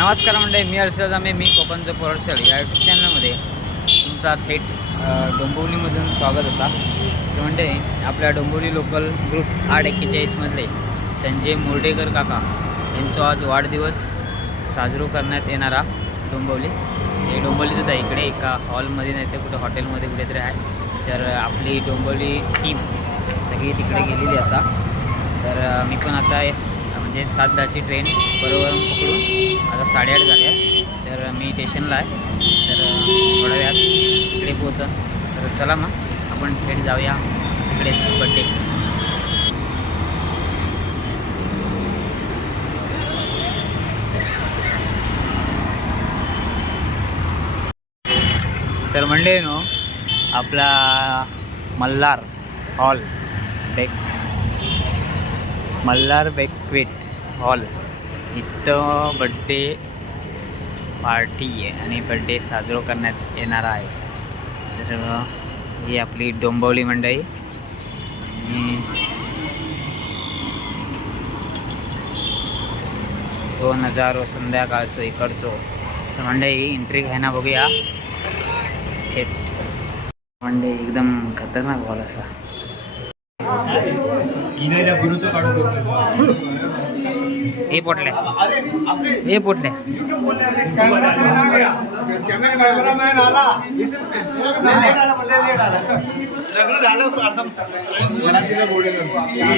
नमस्कार मंडळी मी हर्षद आम्ही मी कोकणचं पोरसळ या यूट्यूब चॅनलमध्ये तुमचा थेट डोंबिवलीमधून स्वागत होता. तर म्हणजे आपल्या डोंबिवली लोकल ग्रुप आठ एक्केचाळीसमधले संजय मुर्डेकर काका यांचा आज वाढदिवस साजरा करण्यात येणारा डोंबिवली. हे डोंबिवलीतच आहे इकडे एका हॉलमध्ये नाही तर कुठे हॉटेलमध्ये कुठेतरी आहे. तर आपली डोंबिवली टीम सगळी तिकडे गेलेली असा. तर मी पण आता म्हणजे सात दहाची ट्रेन बरोबर पकडून आता साडेआठ झाल्या तर मी स्टेशनला आहे. तर थोड्या वेळात इकडे पोहोचन. तर चला मग आपण थेट जाऊया. इकडे बड्डे. तर म्हणले नो आपला मल्हार हॉल बेक मल्हार बेक्वेट हॉल. इथं बड्डे पार्टी आहे आणि बड्डे साजरा करण्यात येणार आहे. तर ही आपली डोंबवली मंडई आणि दोन हजार संध्याकाळचो इकडचो. तर मंडई एंट्री घ्यायना बघूया. थेट. मंडई एकदम खतरनाक हॉल असा. हे पोटले. हे पोटले.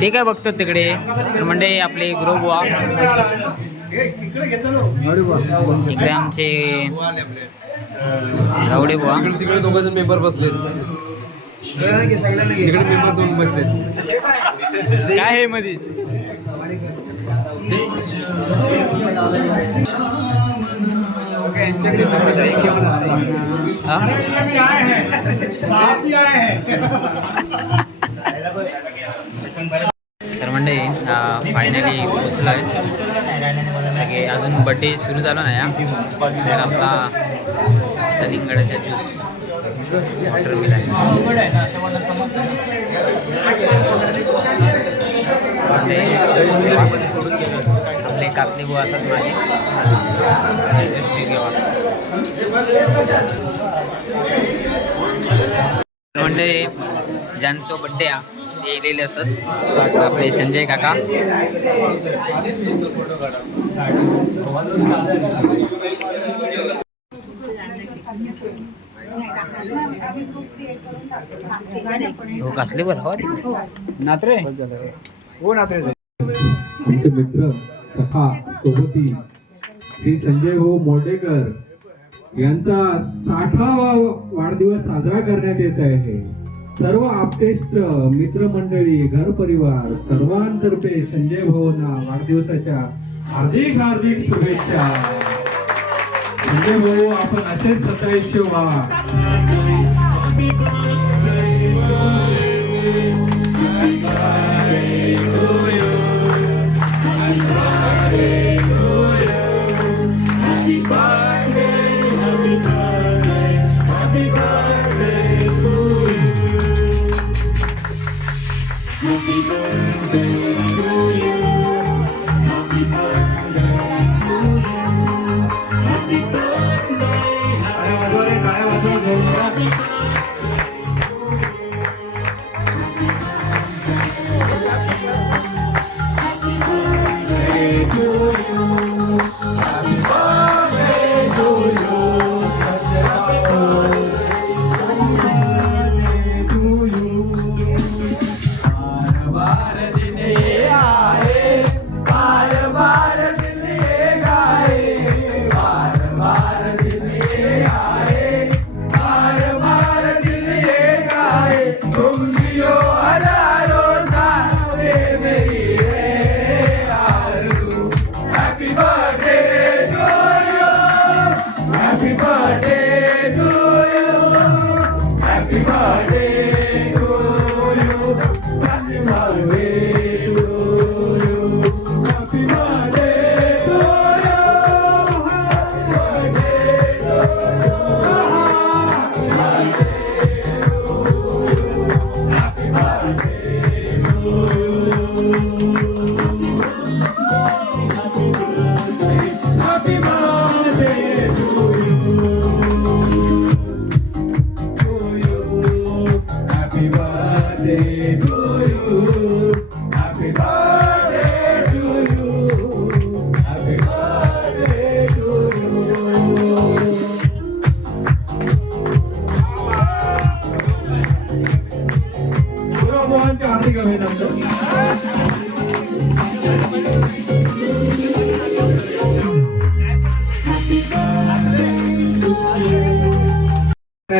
ते काय बघतात तिकडे? तर म्हणजे आपले ग्रो बुवा. इकडे आमचे गावडे बुवा. तिकडे दोघ जण मेंबर बसलेत. तिकडे मेंबर दोन बसलेत. काय हे मध्येच हा? तर म्हणजे फायनली पोचलो आहे सगळे अजून बड्डे सुरू झाला नाही आपला कलिंगडाचा ज्यूस वॉटर मिल आहे आपले कासले बुवा असतात माझे. म्हणजे ज्यांचं बड्डे हा ते येलेले असत. आपले संजय काका. हो कासले बरं हो रे नात्रे? हो नात्रे. आमचे मित्र सखा सोबती. श्री संजय भाऊ मोडेकर यांचा साठावा वाढदिवस साजरा करण्यात येत आहे. सर्व आपतेष्ट मित्रमंडळी घर परिवार सर्वांतर्फे संजय भाऊंना वाढदिवसाच्या हार्दिक हार्दिक शुभेच्छा. संजय भाऊ आपण असेच सतायशे व्हा. rumilón de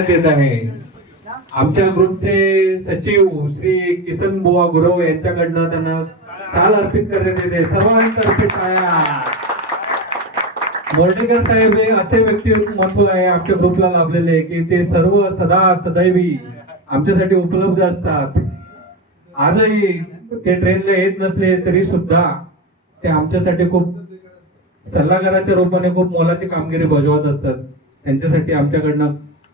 करण्यात येत आहे. आमच्या ग्रुपचे सचिव श्री किसन बुवा गुरव यांच्याकडनं त्यांना काल अर्पित करण्यात येते. सर्वांतर्फे टाळ्या मोर्डेकर साहेब हे असे व्यक्तिमत्व आहे आमच्या ग्रुपला लाभलेले की ते सर्व सदा सदैवी आमच्यासाठी उपलब्ध असतात. आजही ते ट्रेनला येत नसले तरी सुद्धा ते आमच्यासाठी खूप सल्लागाराच्या रूपाने खूप मोलाची कामगिरी बजावत असतात. त्यांच्यासाठी आमच्याकडनं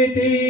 প্রীতি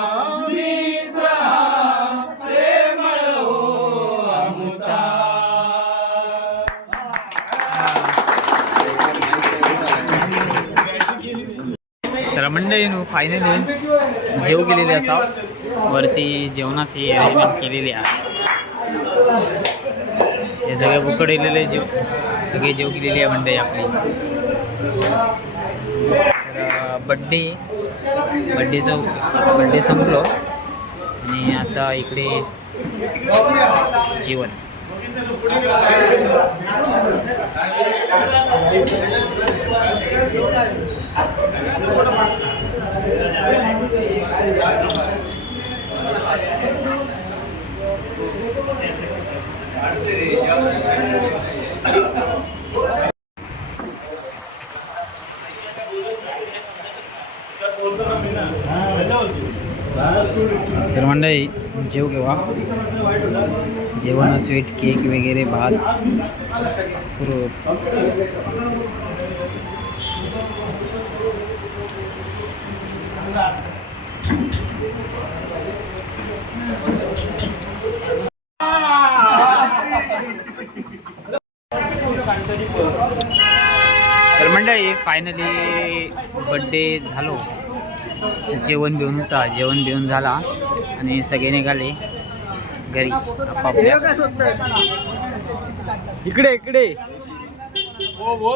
मंडळी फायनली जेव केलेले असा वरती जेवणाची अरेंजमेंट केलेली आहे. हे सगळे उकडलेले जेव सगळे जेव गेलेली आहे मंडळी आपली. तर बड्डे बड्डेचं बड्डे संपलो. आणि आता इकडे जीवन तर मंडळी जेव केव्हा? जेवण स्वीट केक वगैरे भात फ्रूट मंडळी फायनली बड्डे झालो. जेवण बिवून होता जेवण बिवून झाला आणि सगळे निघाले घरी आपापल्या. इकडे इकडे.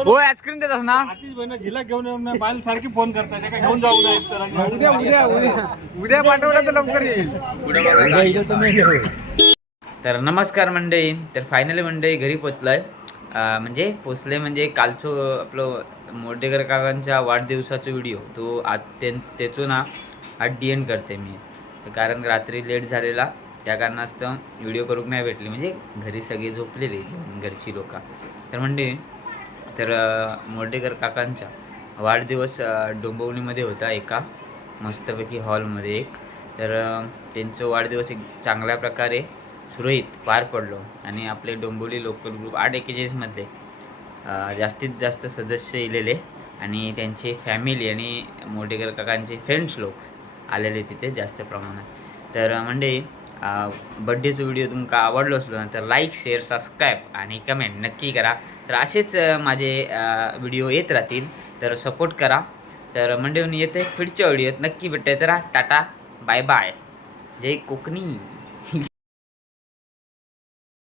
हो आईस्क्रीम देतात ना जिल्हा घेऊन येऊन सारखी फोन करतात घेऊन जाऊ उद्या उद्या उद्या उद्या. पाठवलं तर लवकर येईल. तर नमस्कार मंडळी तर फायनली मंडळी घरी पोचलोय. म्हणजे पोचले म्हणजे कालचं आपलं मोर्डेकर काकांच्या वाढदिवसाचा व्हिडिओ तो आज ते त्याचो ना आज डी एन करते मी. कारण रात्री लेट झालेला त्या कारणास्तव व्हिडिओ करूक नाही भेटली. म्हणजे घरी सगळे झोपलेले घरची लोक. तर म्हणजे तर मोर्डेकर काकांच्या वाढदिवस डोंबवणीमध्ये होता एका मस्तपैकी हॉलमध्ये एक. तर त्यांचं वाढदिवस एक चांगल्या प्रकारे सुरळीत पार पडलो. आणि आपले डोंबवली लोकल ग्रुप आठ एकेचाळीसमध्ये जास्तीत जास्त सदस्य येलेले आणि त्यांची फॅमिली आणि मोटेकर काकांचे फ्रेंड्स लोक आलेले तिथे जास्त प्रमाणात. तर म्हणजे बड्डेचं व्हिडिओ तुमका आवडलो असलो ना तर लाईक शेअर सबस्क्राईब आणि कमेंट नक्की करा. तर असेच माझे व्हिडिओ येत राहतील तर सपोर्ट करा. तर म्हणजे येते पुढच्या व्हिडिओत नक्की भेटते तर टाटा. बाय बाय जय कोकणी.